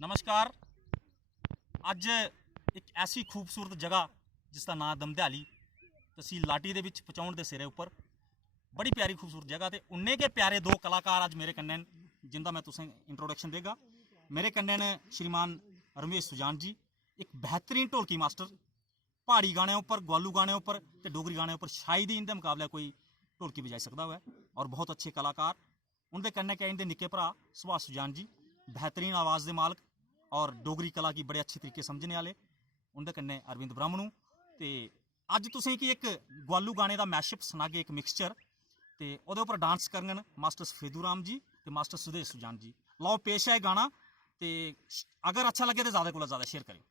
नमस्कार। अज एक ऐसी खूबसूरत जगह जिसका नाम दमदयाली तहसील लाटी दे विच पहुंचाउण दे सिरे उपर बड़ी प्यारी खूबसूरत जगह ते उन्ने के प्यारे दो कलाकार अज मेरे कन्नै जिंदा मैं तुसें इंट्रोडक्शन देगा। मेरे कन्नै न श्रीमान रमेश सुजान जी, एक बेहतरीन ढोलकी मास्टर, पहाड़ी गाने उपर, ग्वालू गाने उपर ते डोगरी गाने उपर शायद ही इनके मुकाबले कोई ढोलकी बजाई सकता हुआ और बहुत अच्छे कलाकार। उनके कन्नै क्या इनके निक्के भरा सुभाष सुजान जी, बेहतरीन आवाज़ के मालक और डोगरी कला की बड़े अच्छे तरीके समझने वाले। उनके कन्नै अरविंद ब्राह्मणु ते अज तुसें कि एक ग्वालू गाने का मैशअप सुनागे, एक मिक्सचर ते ओहदे उपर डांस करन मास्टर सफेदू राम जी ते मास्टर सुदेश सुजान जी। लाओ पेश है गाना ते अगर अच्छा लगे तो ज़्यादा को ज़्यादा शेयर करें।